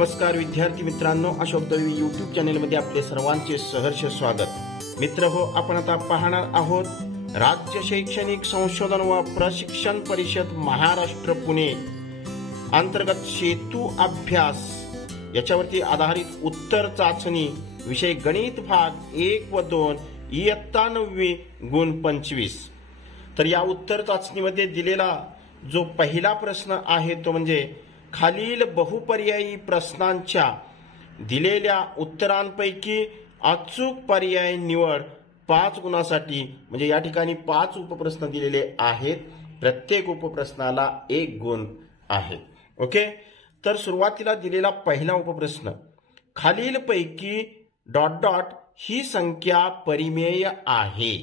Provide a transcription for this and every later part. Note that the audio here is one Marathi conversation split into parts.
नमस्कार विद्यार्थी मित्रांनो, अशोक दळवी यूट्यूब चॅनलमध्ये आपले सर्वांचे सहर्ष स्वागत। मित्र हो, आपण आता पाहणार आहोत राज्य शैक्षणिक संशोधन व प्रशिक्षण परिषद महाराष्ट्र पुणे अंतर्गत सेतू अभ्यास याच्यावरती आधारित उत्तर चाचणी विषय गणित भाग 1 व 2 इयत्ता 9वी गुण 25। तर या उत्तर चाचणीमध्ये दिलेला जो पहिला प्रश्न आहे तो म्हणजे खालील बहुपर्यायी प्रश्नांच्या दिलेल्या उत्तरांपैकी अचूक पर्याय निवड 5 गुणासाठी। म्हणजे या ठिकाणी 5 उपप्रश्न दिलेले आहेत, प्रत्येक उपप्रश्नाला 1 गुण आहे। ओके, तर सुरुवातीला दिलेला पहिला उपप्रश्न, खालीलपैकी ... ही संख्या परिमेय आहे।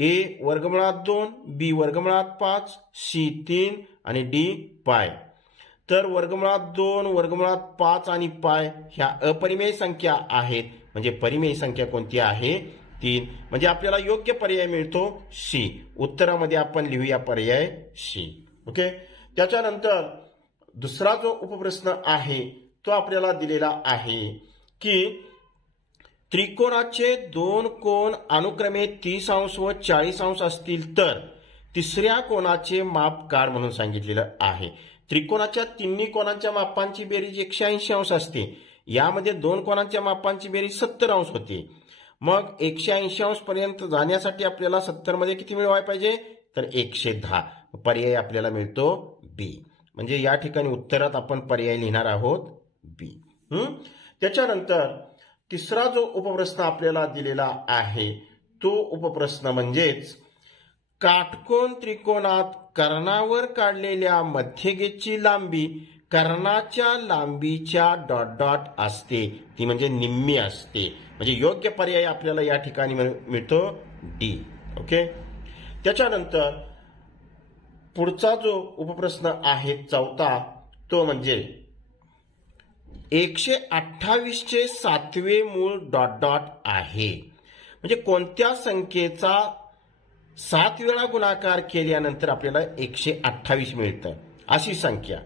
ए वर्गमुळात 2, बी वर्गमुळात 5, सी 3 आणि डी पाय। तर वर्गमुळात 2, वर्गमुळात 5 आणि पाय ह्या अपरिमेय संख्या आहेत, म्हणजे परिमेय संख्या कोणती आहे? 3। म्हणजे आपल्याला योग्य पर्याय मिळतो सी। उत्तरामध्ये आपण लिहूया पर्याय सी। ओके, त्याच्यानंतर दुसरा जो उपप्रश्न आहे तो आपल्याला दिलेला आहे की त्रिकोणाचे 2 कोन अनुक्रमे 30 अंश व 40 अंश असतील तर तिसऱ्या कोनाचे माप काढ म्हणून सांगितलेलं आहे। त्रिकोणाच्या तिन्ही कोनांच्या मापांची बेरीज 180 अंश असते, यामध्ये 2 कोनांच्या मापांची बेरीज 70 अंश होते। मग 180 अंश पर्यंत जाण्यासाठी आपल्याला 70 मध्ये किती मिळवायला पाहिजे? तर 110। पर्याय आपल्याला मिळतो बी। म्हणजे या ठिकाणी उत्तरात आपण पर्याय लिहिणार आहोत बी। त्याच्यानंतर तिसरा जो उपप्रश्न आपल्याला दिलेला आहे तो उपप्रश्न म्हणजेच काटकोन त्रिकोणात कर्णावर काढलेल्या मध्यगेची लांबी कर्णाच्या लांबीच्या ... असते, ती म्हणजे निम्मी असते। म्हणजे योग्य पर्याय आपल्याला या ठिकाणी मिळतो डी। ओके, त्याच्यानंतर पुढचा जो उपप्रश्न आहे चौथा तो म्हणजे 128 चे 7वे मूळ ... आहे। म्हणजे कोणत्या संख्येचा 7 वेळा गुणाकार केल्यानंतर आपल्याला 128 मिळतं अशी संख्या।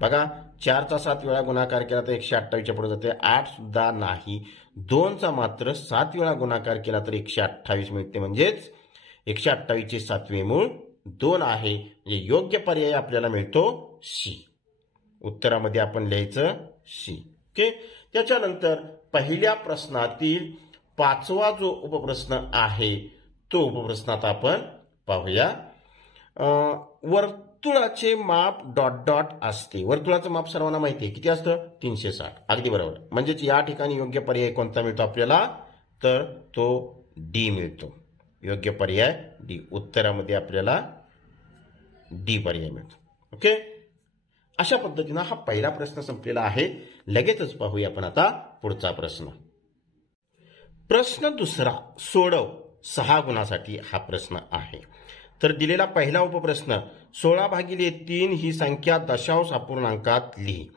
बघा, 4 चा 7 वेळा गुणाकार केला तर 128 च्या पुढे जाते। 8 सुद्धा नाही, 2 चा मात्र 7 वेळा गुणाकार केला तर 128 मिळते। म्हणजेच 128 चे 7वे मूळ 2 आहे। म्हणजे योग्य पर्याय आपल्याला मिळतो सी। उत्तरामध्ये आपण लिहायचं सी। ओके, त्याच्यानंतर पहिल्या प्रश्नातील 5वा जो उपप्रश्न आहे तो उपप्रश्न आता आपण पाहूया। वर्तुळाचे माप ... असते। वर्तुळाचं माप सर्वांना माहिती आहे, किती असतं? 360। अगदी बरोबर। म्हणजेच या ठिकाणी योग्य पर्याय कोणता मिळतो आपल्याला? तर तो डी मिळतो। योग्य पर्याय डी। उत्तरामध्ये आपल्याला डी पर्याय मिळतो। ओके, अशा पद्धतीने हा पहिला प्रश्न संपलेला आहे। लगेचच पाहूया आपण आता पुढचा प्रश्न। प्रश्न दुसरा, सोडव 6 गुणासाठी हा प्रश्न आहे। तर दिलेला पहिला उपप्रश्न 16/3 ही संख्या दशांश अपूर्णांकात लिही।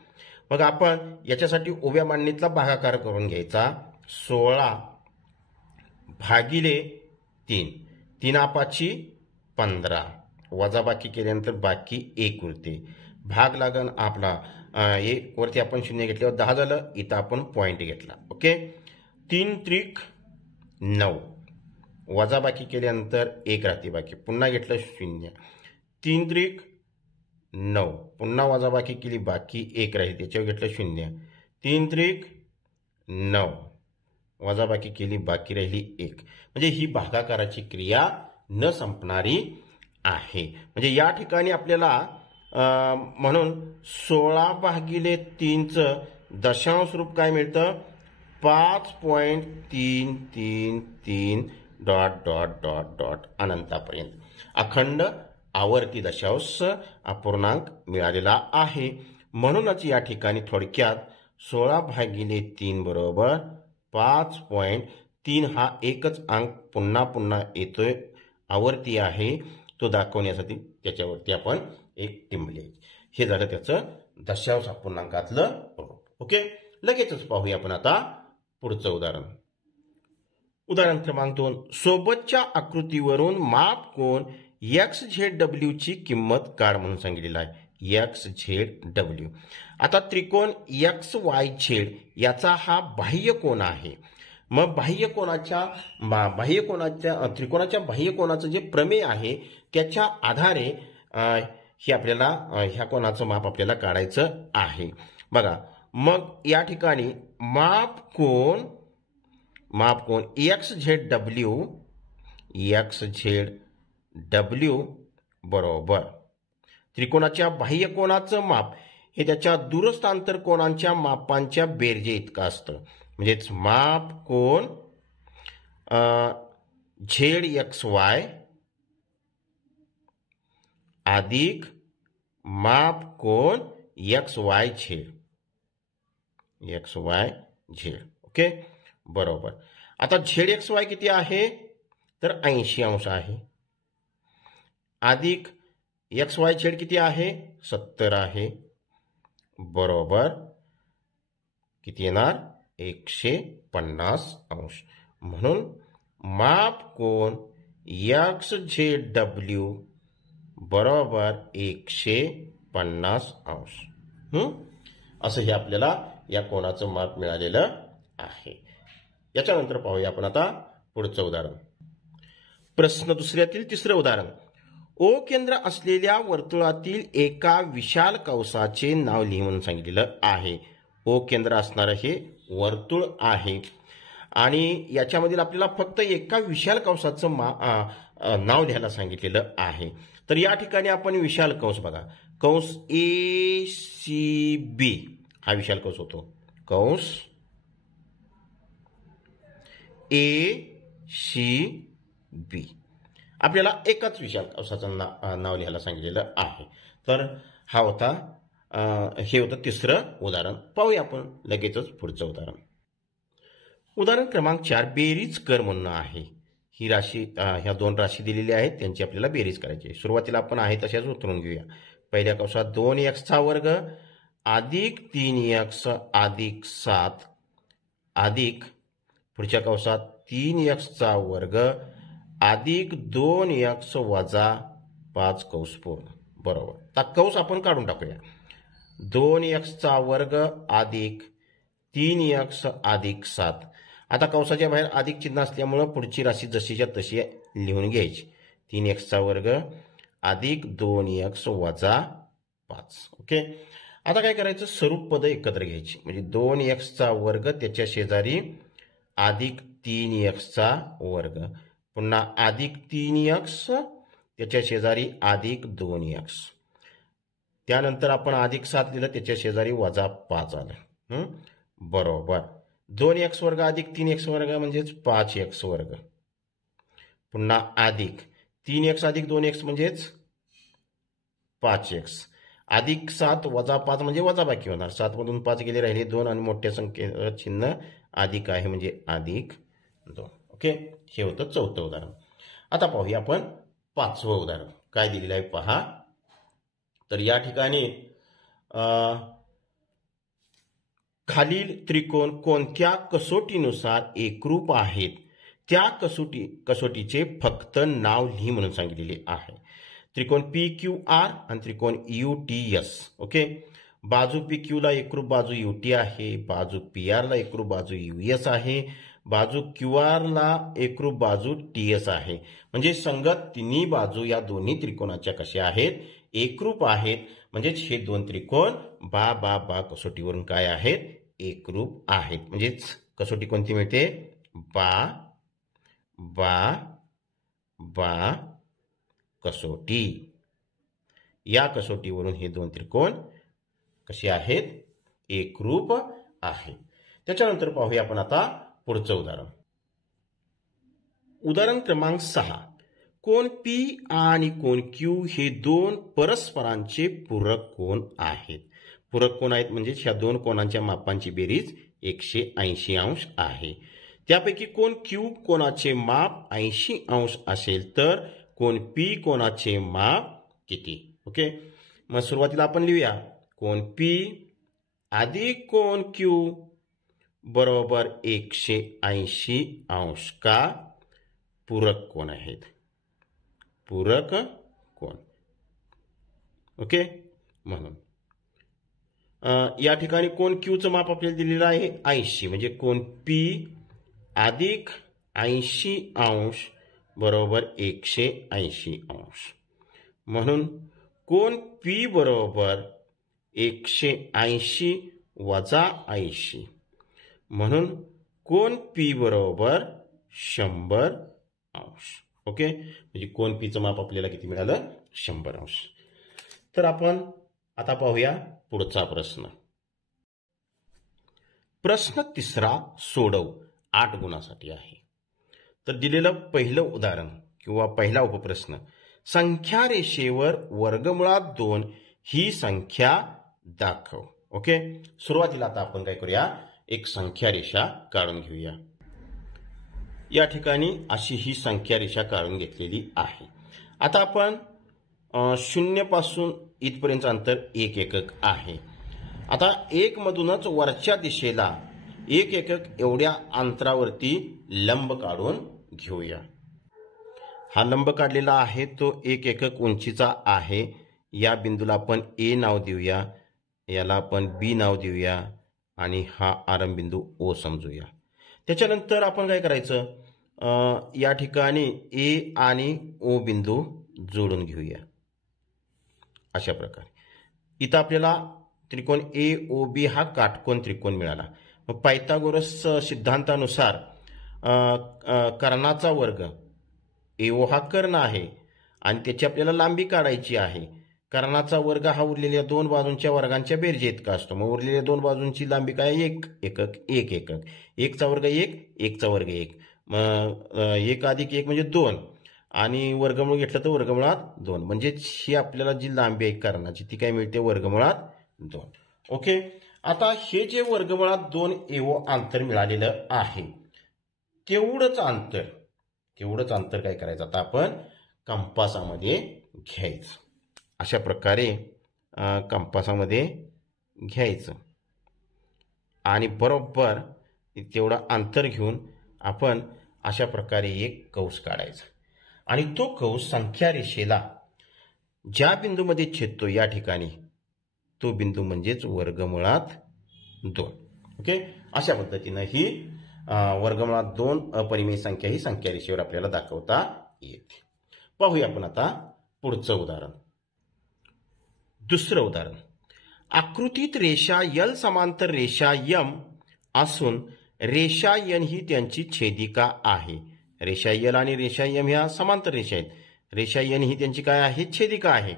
मग आपण याच्यासाठी उभ्या मांडणीतला भागाकार करून घ्यायचा। 16/3, 3 15, वजाबाकी केल्यानंतर बाकी 1 उरते। भाग लागण आपला 1 वरती आपण 0 घेतल्यावर 10 झालं, इथं आपण पॉइंट घेतला। ओके, 3 त्रिक 9, वजाबाकी केल्यानंतर 1 राहते बाकी, पुन्हा घेतलं 0, 3 त्रिक 9, पुन्हा वजाबाकी केली बाकी 1 राहील, त्याच्यावर घेतलं 0, 3 त्रिक 9, वजाबाकी केली बाकी राहिली 1। म्हणजे ही भागाकाराची क्रिया न संपणारी आहे। म्हणजे या ठिकाणी आपल्याला म्हणून 16/3 चं दशांश रूप काय मिळतं? 5.333 ... अनंतापर्यंत अखंड आवर्ती दशांश अपूर्णांक मिळालेला आहे। म्हणूनच या ठिकाणी थोडक्यात 16/3 बरोबर 5.3 हा एकच अंक पुन्हा पुन्हा येतोय, आवर्ती आहे, तो दाखवण्यासाठी त्याच्यावरती आपण एक टिंब लिहायची। हे झालं त्याचं दशांश अपूर्णांकातलं रूप। ओके, लगेचच पाहूया आपण आता पुढचं उदाहरण। उदाहरण क्रमांक 2, सोबतच्या आकृतीवरून माप कोन XZW ची किंमत काढ म्हणून सांगितलेलं आहे। X Z W. आता त्रिकोण एक्स वाय झेड याचा हा बाह्य कोन आहे. मग त्रिकोणाच्या बाह्य कोनाचं जे प्रमेय आहे त्याच्या आधारे हे आपल्याला ह्या कोनाचं माप आपल्याला काढायचं आहे. बघा, मग या ठिकाणी माप कोन एक्स झेड डब्ल्यू बरोबर त्रिकोणाच्या बाह्य कोनाचं माप हे त्याच्या दूरस्थांतर कोनांच्या मापांच्या बेरजे इतकं असतं. म्हणजेच माप कोन झेड एक्स वाय अधिक माप कोन एक्स वाय झेड. ओके, बरोबर. आता झेड एक्स वाय किती आहे तर 80 अंश आहे, अधिक एक्स वाय झेड किती आहे 70 आहे, बरोबर किती येणार 150 अंश. म्हणून माप कोन एक्स झेड डब्ल्यू बरोबर 150 अंश. असं हे आपल्याला या कोनाचं माप मिळालेलं आहे. याच्यानंतर पाहूया आपण आता पुढचं उदाहरण. प्रश्न दुसऱ्यातील तिसरं उदाहरण. ओ केंद्र असलेल्या वर्तुळातील एका विशाल कंसाचे नाव लिहि म्हणून सांगितलेलं आहे. ओ केंद्र असणारं हे वर्तुळ आहे आणि याच्यामधील आपल्याला फक्त एका विशाल कंसाचं नाव लिहायला सांगितलेलं आहे. तर या ठिकाणी आपण विशाल कंस बघा, कंस ACB हा विशाल कंस होतो. कंस ACB आपल्याला एकाच विशाल कंसाचं नाव लिहायला सांगितलेलं आहे. तर हे होतं तिसरं उदाहरण. पाहूया आपण लगेचच पुढचं उदाहरण. उदाहरण क्रमांक 4 बेरीज कर म्हणणं आहे. ही राशी ह्या दोन राशी दिलेल्या आहेत, त्यांची आपल्याला बेरीज करायची आहे. सुरुवातीला आपण आहे तशाच उतरून घेऊया. पहिल्या कंसात 2x वर्ग अधिक 3x अधिक 7 अधिक पुढच्या कंसात 3x वर्ग अधिक 2x वजा 5 कंस पूर्ण, बरोबर. आता कंस आपण काढून टाकूया. 2x वर्ग अधिक 3x अधिक 7. आता कंसाच्या बाहेर अधिक चिन्ह असल्यामुळे पुढची राशी जशीच्या तशी लिहून घ्यायची. 3x वर्ग अधिक 2x वजा 5. ओके, आता काय करायचं, स्वरूप पद एकत्र घ्यायची. म्हणजे 2x वर्ग त्याच्या शेजारी अधिक 3x वर्ग, पुन्हा अधिक 3x त्याच्या शेजारी अधिक 2x, त्यानंतर आपण अधिक 7 लिहिलं त्याच्या शेजारी वजा 5 आलं, बरोबर. 2x वर्ग अधिक 3x वर्ग म्हणजेच 5x वर्ग, पुन्हा अधिक 3x अधिक 2x म्हणजेच 5x, अधिक 7 वजा 5 म्हणजे वजा बाकी होणार. 7 मधून 5 गेले, राहिले 2 आणि मोठ्या संख्येचं चिन्ह अधिक आहे म्हणजे अधिक 2. ओके, हे होतं चौथं उदाहरण. आता पाहूया आपण पाचवं उदाहरण. काय दिलेलं आहे पहा. तर या ठिकाणी खालील त्रिकोण कोणत्या कसोटीनुसार एकरूप आहेत त्या कसोटीचे फक्त नाव लिहि म्हणून सांगितलेले आहे. त्रिकोण PQR आणि त्रिकोण UTS. ओके, बाजू PQ ला एकरूप बाजू UT आहे, बाजू PR ला एकरूप बाजू US आहे, बाजू QR ला एकरूप बाजू TS आहे. म्हणजे संगत तिन्ही बाजू या दोन्ही त्रिकोणाच्या कशा आहेत, एकरूप आहेत. म्हणजेच हे दोन त्रिकोण बा कसोटीवरून काय आहेत, एकरूप आहेत. म्हणजेच कसोटी कोणती मिळते, बा कसोटी. या कसोटीवरून हे दोन त्रिकोण कसे आहेत, एकरूप आहे. त्याच्यानंतर पाहूया आपण आता पुढचं उदाहरण. उदाहरण क्रमांक 6. कोन P आणि कोन Q हे दोन परस्परांचे पूरक कोन आहेत. पूरक कोन आहेत म्हणजे ह्या दोन कोनांच्या मापांची बेरीज 180 अंश आहे. त्यापैकी कोन Q कोनाचे माप 80 अंश असेल तर कोन P कोनाचे माप किती. ओके, मग सुरुवातीला आपण लिहूया. कोन P अधिक कोन Q बरोबर 180 अंश. का, पूरक कोन आहेत, पूरक कोन. ओके, म्हणून या ठिकाणी कोन क्यूचं माप आपल्याला दिलेलं आहे 80, म्हणजे कोन पी अधिक 80 अंश बरोबर 180 अंश. म्हणून कोन पी बरोबर 180 वजा 80, म्हणून कोन पी बरोबर 100 अंश. ओके, म्हणजे कोन पीचं माप आपल्याला किती मिळालं? 100 अंश. तर आपण आता पाहूया पुढचा प्रश्न. प्रश्न तिसरा सोडव 8 गुणासाठी आहे. तर दिलेलं पहिलं उदाहरण किंवा पहिला उपप्रश्न, संख्या रेषेवर वर्गमुळात 2 ही संख्या दाखव. ओके, सुरुवातीला आता आपण काय करूया, एक संख्या रेषा काढून घेऊया. या ठिकाणी अशी ही संख्या रेषा काढून घेतलेली आहे. आता आपण 0 पासून इथपर्यंत अंतर 1 एकक आहे. आता 1 मधूनच वरच्या दिशेला 1 एकक एवढ्या अंतरावरती लंब काढून घेऊया. हा लंब काढलेला आहे तो 1 एकक उंचीचा आहे. या बिंदूला आपण ए नाव देऊया, याला आपण बी नाव देऊया आणि हा आरंभ बिंदू ओ समजूया. त्याच्यानंतर आपण काय करायचं, या ठिकाणी ए आणि ओ बिंदू जोडून घेऊया. अशा प्रकारे इथं आपल्याला त्रिकोण ए ओ बी हा काटकोन त्रिकोण मिळाला. मग पायथागोरस सिद्धांतानुसार कर्णाचा वर्ग एओ हा कर्ण आहे आणि त्याची आपल्याला लांबी काढायची आहे. कर्णाचा वर्ग हा उरलेल्या 2 बाजूंच्या वर्गांच्या बेरजे इतका असतो. मग उरलेल्या 2 बाजूंची लांबी काय? 1 एकक. 1 एकक. 1 चा वर्ग 1, 1 चा वर्ग 1, मग 1 अधिक 1 म्हणजे 2 आणि वर्गमूळ घेतलं तर वर्गमुळात 2, म्हणजे ही आपल्याला जी लांबी आहे कर्णाची ती काय मिळते? वर्गमुळात 2. ओके, आता हे जे वर्गमुळात 2 एवो अंतर मिळालेलं आहे तेवढंच अंतर काय करायचं, आता आपण कंपासामध्ये घ्यायचं. अशा प्रकारे कंपासामध्ये घ्यायचं आणि बरोबर तेवढं अंतर घेऊन आपण अशा प्रकारे एक कंस काढायचा आणि तो कंस संख्या रेषेला ज्या बिंदूमध्ये छेदतो या ठिकाणी तो बिंदू म्हणजेच वर्गमुळात 2. ओके, अशा पद्धतीनं ही वर्गमुळात 2 अपरिमेय संख्या ही संख्या रेषेवर आपल्याला दाखवता येते. पाहूया आपण आता पुढचं उदाहरण. दुसरं उदाहरण, आकृतीत रेषा यल समांतर रेषा यम असून रेषा यन ही त्यांची छेदिका आहे. रेषा यल आणि रेषा यम ह्या समांतर रेषा आहेत. रेषा यन ही त्यांची काय आहे? छेदिका आहे.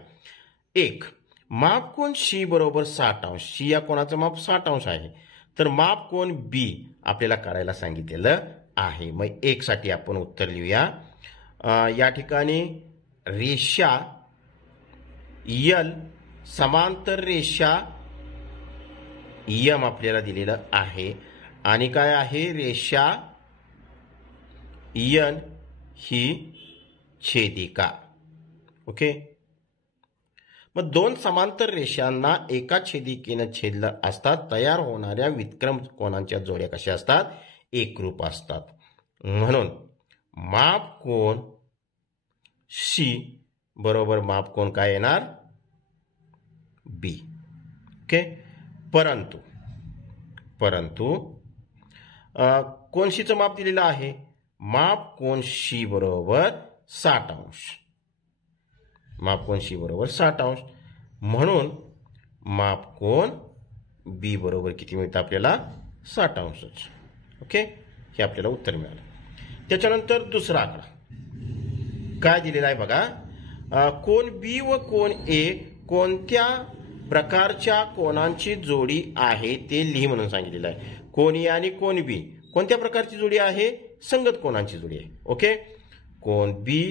1. माप कोन शी बरोबर 60 अंश. शी या कोणाचं माप 60 अंश आहे. तर माप कोन बी आपल्याला काढायला सांगितलेलं आहे. मग 1 साठी आपण उत्तर लिहूया. या ठिकाणी रेषा यल समांतर रेषा यम आपल्याला दिलेलं आहे आणि काय आहे? रेषा यन ही छेदिका. ओके, मग 2 समांतर रेषांना एका छेदिकेनं छेदलं असता तयार होणाऱ्या विक्रम कोनांच्या जोड्या कशा असतात? एकरूप असतात. म्हणून माप कोन सी बरोबर माप कोन काय येणार? बी. ओके, परंतु कोन शीचं माप दिलेलं आहे. माप कोन शी बरोबर 60 अंश. माप कोन शी बरोबर 60 अंश. म्हणून माप कोन बी बरोबर किती मिळतं आपल्याला? 60 अंशच. ओके, हे आपल्याला उत्तर मिळालं. त्याच्यानंतर दुसरा आकडा काय दिलेला आहे बघा. कोन बी व कोन ए कोणत्या प्रकारच्या कोनांची जोडी आहे ते लिही म्हणून सांगितलेलं आहे. कोन ए आणि कोन बी कोणत्या प्रकारची जोडी आहे? संगत कोनांची जोडी आहे. ओके, कोन बी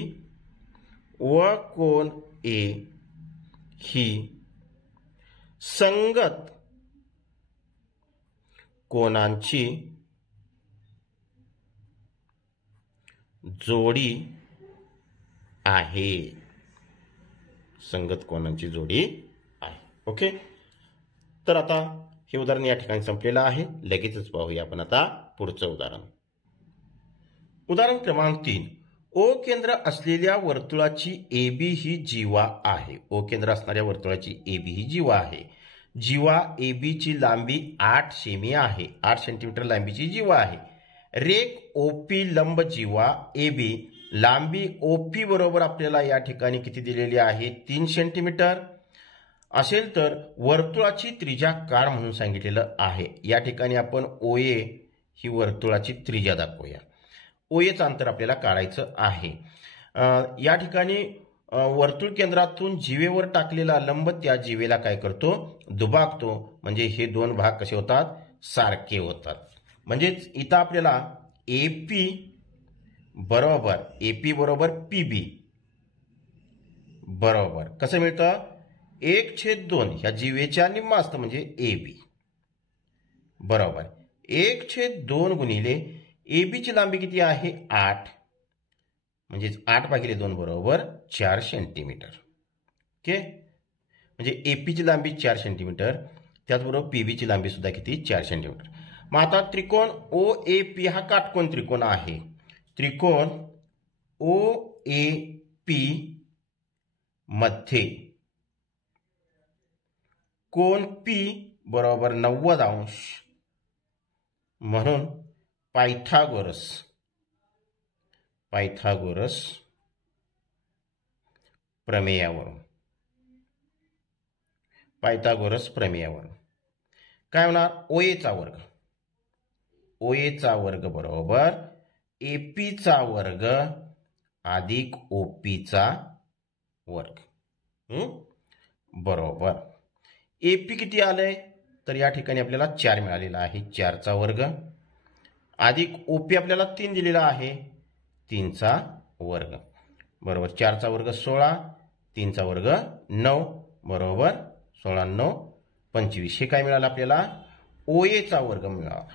व कोन ए ही संगत कोनांची जोडी आहे. संगत कोनांची जोडी आहे. ओके, तर आता हे उदाहरण या ठिकाणी संपलेलं आहे. लगेचच पाहूया आपण आता पुढचं उदाहरण. उदाहरण क्रमांक 3. ओ केंद्र असलेल्या वर्तुळाची AB ही जीवा आहे. ओ केंद्र असणाऱ्या वर्तुळाची AB ही जीवा आहे. जीवा AB ची लांबी 8 सेमी आहे. 8 सेंटीमीटर लांबीची जीवा आहे. रेख OP लंब जीवा AB, लांबी OP बरोबर आपल्याला या ठिकाणी किती दिलेली आहे? 3 सेंटीमीटर असेल तर वर्तुळाची त्रिज्या काढ म्हणून सांगितलेलं आहे. या ठिकाणी आपण OA ही वर्तुळाची त्रिज्या दाखवूया. OAचं अंतर आपल्याला काढायचं आहे. या ठिकाणी वर्तुळ केंद्रातून जीवेवर टाकलेला लंब त्या जीवेला काय करतो? दुभागतो. म्हणजे हे दोन भाग कसे होतात? सारखे होतात. म्हणजेच इथं आपल्याला AP बरोबर PB बरोबर कसं मिळतं? 1/2 ह्या जीवेच्या निम्मा असतं म्हणजे AB बरोबर 1/2 गुणिले AB ची लांबी किती आहे? 8 म्हणजे 8/2 बरोबर 4 सेंटीमीटर. ओके, म्हणजे AP ची लांबी 4 सेंटीमीटर, त्याचबरोबर PB ची लांबी सुद्धा किती? 4 सेंटीमीटर. मग आता त्रिकोण OAP हा काटकोन त्रिकोण आहे. त्रिकोण OAP मध्ये कोन P बरोबर 90 अंश म्हणून पायथागोरस प्रमेयावरून काय होणार? OA चा वर्ग बरोबर AP चा वर्ग अधिक OP चा वर्ग बरोबर AP किती आलंय? तर या ठिकाणी आपल्याला 4 मिळालेला आहे. 4 चा वर्ग अधिक OP आपल्याला 3 दिलेला आहे. 3 चा वर्ग बरोबर 4 चा वर्ग 16, 3 चा वर्ग 9 बरोबर 16 9 25. हे काय मिळालं आपल्याला? OA चा वर्ग मिळाला.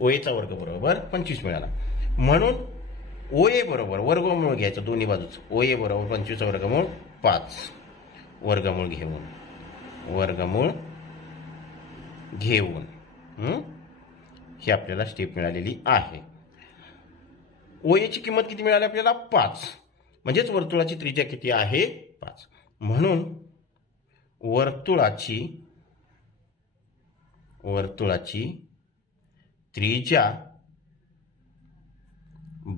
OA चा वर्ग बरोबर 25 मिळाला. म्हणून OA बरोबर वर्गमूळ घ्यायचं दोन्ही बाजूच. OA बरोबर 25 वर्गमूळ 5 वर्गमूळ घेऊन ही आपल्याला स्टेप मिळालेली आहे. OA ची किंमत किती मिळाली आपल्याला? 5. म्हणजेच वर्तुळाची त्रिज्या किती आहे? 5. म्हणून वर्तुळाची त्रिज्या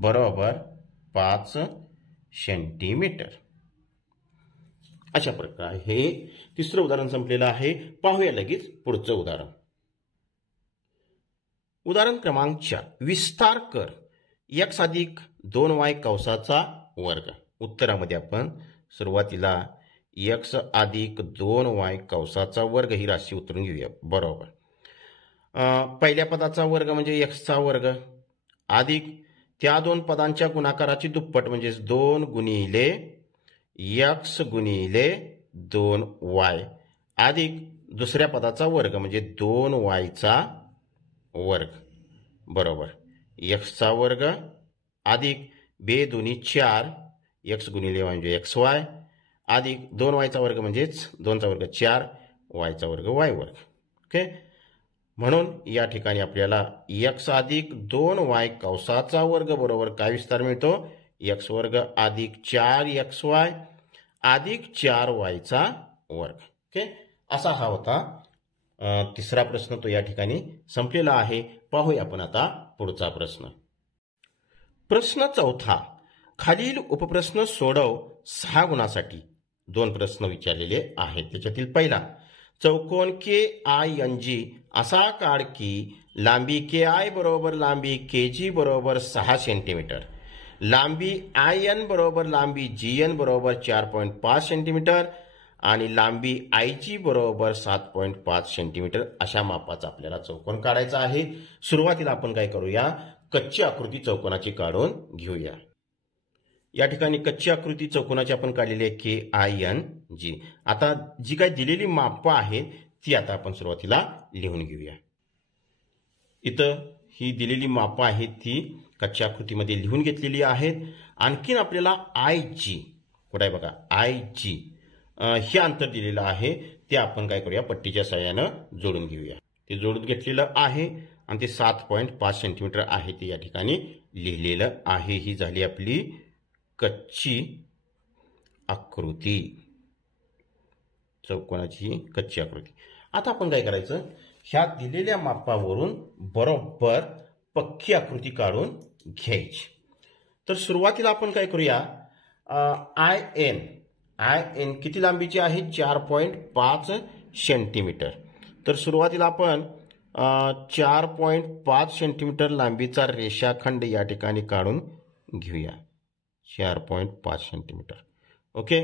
बरोबर 5 सेंटीमीटर. अशा प्रकारे हे तिसरं उदाहरण संपलेलं आहे. पाहूया लगेच पुढचं उदाहरण. उदाहरण क्रमांक 4. विस्तार कर x अधिक 2y कंसाचा वर्ग. उत्तरामध्ये आपण सुरुवातीला x अधिक 2y कंसाचा वर्ग ही राशी उतरून घेऊया. बरोबर पहिल्या पदाचा वर्ग म्हणजे x चा वर्ग अधिक त्या दोन पदांच्या गुणाकाराची दुप्पट म्हणजे 2 गुणिले x गुणिले 2y अधिक दुसऱ्या पदाचा वर्ग म्हणजे 2y चा वर्ग बरोबर x चा वर्ग अधिक 2 दुनी 4 x गुणिले y म्हणजे xy अधिक 2y चा वर्ग म्हणजेच 2 चा वर्ग 4 y चा वर्ग y वर्ग. ओके, म्हणून या ठिकाणी आपल्याला x अधिक 2y कंसाचा वर्ग बरोबर काय विस्तार मिळतो? x वर्ग अधिक 4xy अधिक 4y चा वर्ग. ओके, असा हा होता तिसरा प्रश्न. तो या ठिकाणी संपलेला आहे. पाहूया आपण आता पुढचा प्रश्न. प्रश्न 4. खालील उपप्रश्न सोडव 6 गुणासाठी. 2 प्रश्न विचारलेले आहेत. त्याच्यातील पहिला, चौकोन KING असा काढ की लांबी KI बरोबर लांबी KG बरोबर 6 सेंटीमीटर, लांबी IN बरोबर लांबी GN बरोबर 4.5 सेंटीमीटर आणि लांबी IG बरोबर 7.5 सेंटीमीटर अशा मापाचा आपल्याला चौकोन काढायचा आहे. सुरुवातीला आपण काय करूया? कच्ची आकृती चौकोनाची काढून घेऊया. या ठिकाणी कच्ची आकृती चौकोनाची आपण काढलेली आहे KING. आता जी काही दिलेली मापं आहेत ती आता आपण सुरुवातीला लिहून घेऊया. इथं ही दिलेली मापं आहेत ती कच्च्या आकृतीमध्ये लिहून घेतलेली आहेत. आणखीन आपल्याला IG कुठे आहे बघा, IG हे अंतर दिलेलं आहे ते आपण काय करूया? पट्टीच्या सहाय्यानं जोडून घेऊया. ते जोडून घेतलेलं आहे आणि ते 7.5 सेंटीमीटर आहे ते या ठिकाणी लिहिलेलं आहे. ही झाली आपली कच्ची आकृती, चौकोनाची कच्ची आकृती. आता आपण काय करायचं, ह्या दिलेल्या मापावरून बरोबर पक्की आकृती काढून घ्यायची. तर सुरुवातीला आपण काय करूया, आय एन किती लांबीची आहे, 4.5 सेंटीमीटर. तर सुरुवातीला आपण 4.5 सेंटीमीटर लांबीचा रेषाखंड या ठिकाणी काढून घेऊया, 4.5 सेंटीमीटर. ओके.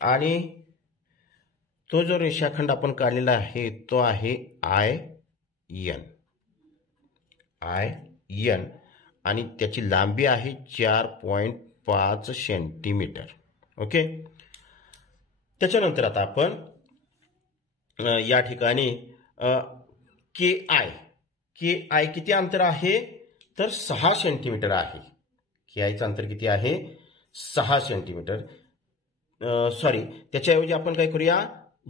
आणि तो जो रेषाखंड आपण काढलेला आहे तो आहे आय एन आणि त्याची लांबी आहे 4.5 सेंटीमीटर. ओके. त्याच्यानंतर आता आपण या ठिकाणी के आय किती अंतर आहे, तर 6 सेंटीमीटर आहे. के आयचं अंतर किती आहे, 6 सेंटीमीटर. सॉरी, त्याच्याऐवजी आपण काय करूया,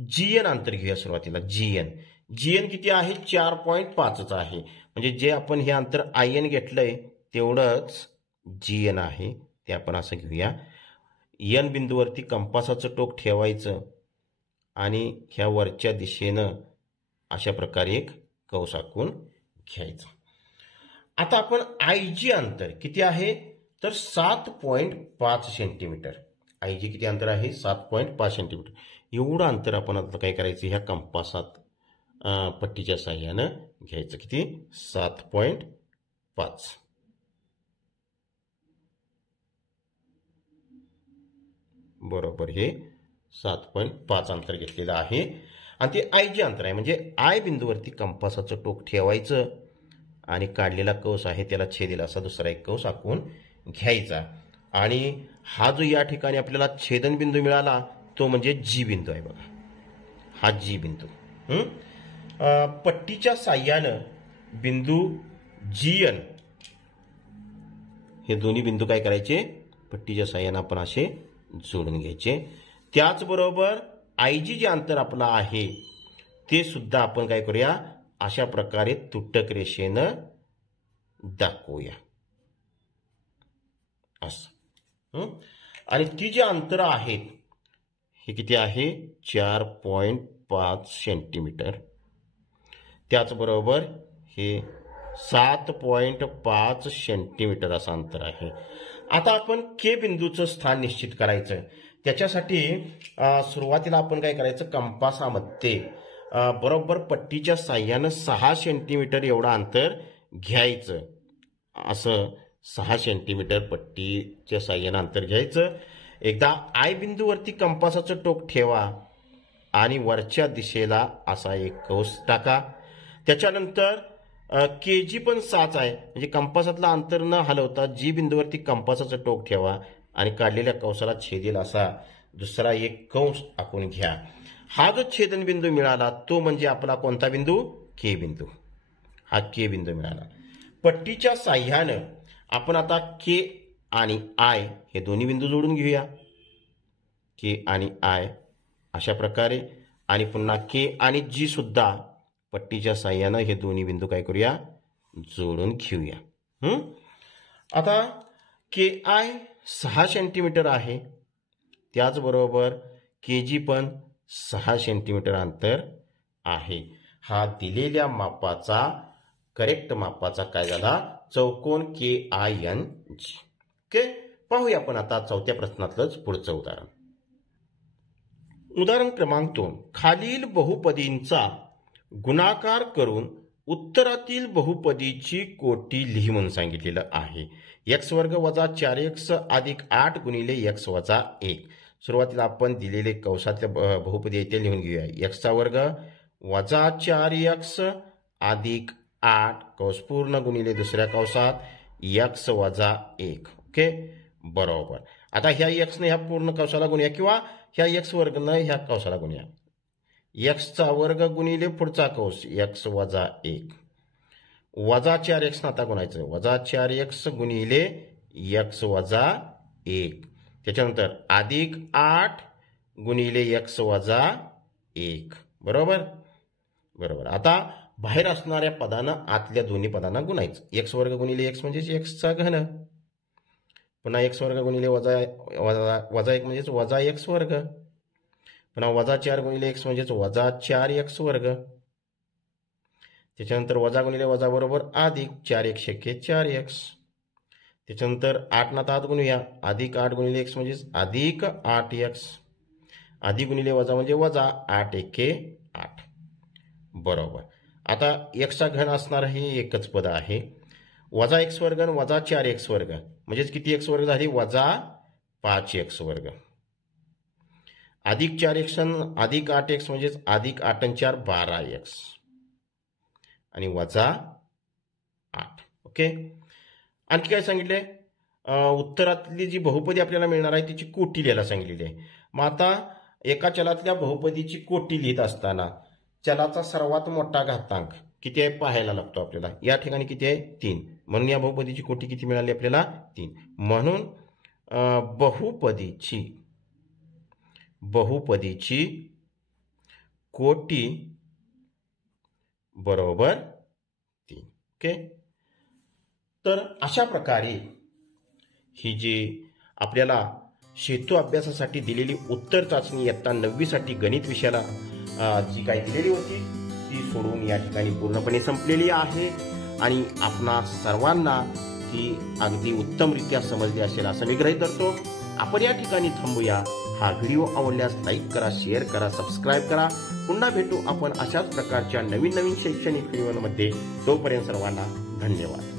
जीएन अंतर घेऊया सुरुवातीला. जीएन किती आहे, 4.5 आहे. म्हणजे जे आपण हे अंतर आय एन घेतलंय तेवढंच जीएन आहे, ते आपण असं घेऊया. एन बिंदूवरती कंपासाचं टोक ठेवायचं आणि ह्या वरच्या दिशेनं अशा प्रकारे एक कंस आखून घ्यायचा. आता आपण आयजी अंतर किती आहे, तर 7.5 सेंटीमीटर. आयजी किती अंतर आहे, 7.5 सेंटीमीटर. एवढं अंतर आपण आता काय करायचं, ह्या कंपासात पट्टीच्या साह्यानं घ्यायचं. किती, 7.5. बरोबर, हे 7.5 अंतर घेतलेलं आहे आणि ते आयजी अंतर आहे. म्हणजे आय बिंदूवरती कंपासाचं टोक ठेवायचं आणि काढलेला कंस आहे त्याला छेदेला असा दुसरा एक कंस आखून घ्यायचा. आणि हा जो या ठिकाणी आपल्याला छेदन बिंदू मिळाला तो म्हणजे जी बिंदू आहे बघा, हा जी बिंदू. पट्टीच्या साह्यानं बिंदू जीएन, हे दोन्ही बिंदू काय करायचे, पट्टीच्या साह्यानं आपण असे जोडून घ्यायचे. त्याचबरोबर आयजी जे अंतर आपलं आहे ते सुद्धा आपण काय करूया, अशा प्रकारे तुटक रेषेनं दाखवूया असं. आणि ती जी अंतर आहेत हे किती आहे, 4.5 सेंटीमीटर. त्याचबरोबर हे 7.5 सेंटीमीटर असं अंतर आहे. आता आपण के बिंदूचं स्थान निश्चित करायचं. त्याच्यासाठी सुरुवातीला आपण काय करायचं, कंपासामध्ये बरोबर पट्टीच्या साह्यानं 6 सेंटीमीटर एवढं अंतर घ्यायचं. असं 6 सेंटीमीटर पट्टीच्या साह्यानं अंतर घ्यायचं. एकदा आय बिंदूवरती कंपासाचं टोक ठेवा आणि वरच्या दिशेला असा एक कंस टाका. त्याच्यानंतर के जी पण 6 आहे, म्हणजे कंपासातलं अंतर न हलवता जी बिंदूवरती कंपासाचं टोक ठेवा आणि काढलेल्या कंसाला छेदेल असा दुसरा एक कंस आखून घ्या. हा जो छेदन बिंदू मिळाला तो म्हणजे आपला कोणता बिंदू, के बिंदू. हा के बिंदू मिळाला. पट्टीच्या साह्यानं आपण आता के आणि आय हे दोन्ही बिंदू जोडून घेऊया, के आणि आय अशा प्रकारे. आणि पुन्हा के आणि जी सुद्धा पट्टीच्या साह्यानं हे दोन्ही बिंदू काय करूया, जोडून घेऊया. आता के आय 6 सेंटीमीटर आहे, त्याचबरोबर के जी पण 6 सेंटीमीटर अंतर आहे. हा दिलेल्या मापाचा, करेक्ट मापाचा काय झाला, चौकोन के आय एन जी. ओके. पाहूया आपण आता चौथ्या प्रश्नातलंच पुढचं उदाहरण. उदाहरण क्रमांक 2. खालील बहुपदींचा गुणाकार करून उत्तरातील बहुपदीची कोटी लिही म्हणून सांगितलेलं आहे. एक्स वर्ग वजा 4x अधिक 8 गुणिले x वजा 1. सुरुवातीला आपण दिलेले कंसातल्या बहुपदी आहे ते लिहून घेऊया. एक्सचा वर्ग वजा 4x अधिक 8 कंस पूर्ण गुणिले दुसऱ्या कंसात x वजा 1. ओके, बरोबर. आता ह्या x ने ह्या पूर्ण कंसाला गुणूया किंवा ह्या x वर्गनं ह्या कंसाला गुणूया. एक्सचा वर्ग गुणिले पुढचा कंस x वजा 1 वजा 4x आता गुणायचं, वजा 4x गुणिले x वजा 1. त्याच्यानंतर अधिक 8 गुणिले x वजा 1. बरोबर, बरोबर. आता बाहेर असणाऱ्या पदानं आतल्या दोन्ही पदांना गुणायचं. x वर्ग गुणिले x म्हणजे x चा घन पुन्हा एक्स वर्ग गुणिले वजा वजा 1 म्हणजेच वजा एक्स वर्ग, पुन्हा वजा 4 गुणिले एक्स म्हणजेच वजा 4x वर्ग, त्याच्यानंतर वजा गुणिले वजा बरोबर अधिक 4 × 1 = 4x, त्याच्यानंतर 8 ना 7 गुणूया, अधिक 8 गुणिले एक्स म्हणजेच अधिक 8x, अधिक गुणिले वजा म्हणजे वजा 8 × 1 = 8 बरोबर. आता एक्सचा घन असणार हे एकच पद आहे. वजा एक्स वर्ग आणि वजा 4x वर्ग म्हणजेच किती एक्स वर्ग झाली वजा 5x वर्ग, अधिक 4x अधिक 8x म्हणजेच अधिक 8 आणि 4 12x आणि वजा 8. ओके. आणखी काय सांगितले, उत्तरातली जी बहुपदी आपल्याला मिळणार आहे तिची कोटी लिहायला सांगितलेली आहे. मग आता एका चलातल्या बहुपदीची कोटी लिहित असताना चलाचा सर्वात मोठा घातांक किती आहे पाहायला लागतो आपल्याला. या ठिकाणी किती आहे 3, म्हणून या बहुपदीची कोटी किती मिळाली आपल्याला 3. म्हणून बहुपदीची कोटी बरोबर 3. ओके. तर अशा प्रकारे ही जी आपल्याला हेतू अभ्यासासाठी दिलेली उत्तर चाचणी इयत्ता 9वी साठी गणित विषयाला जी काही दिलेली होती ती सोडून या ठिकाणी पूर्णपणे संपलेली आहे आणि आपणा सर्वांना ती अगदी उत्तमरित्या समजली असेल असं मी गृहीत धरतो. आपण या ठिकाणी थांबूया. हा व्हिडिओ आवडल्यास लाईक करा, शेअर करा, सबस्क्राईब करा. पुन्हा भेटू आपण अशाच प्रकारच्या नवीन शैक्षणिक व्हिडिओमध्ये. तोपर्यंत सर्वांना धन्यवाद.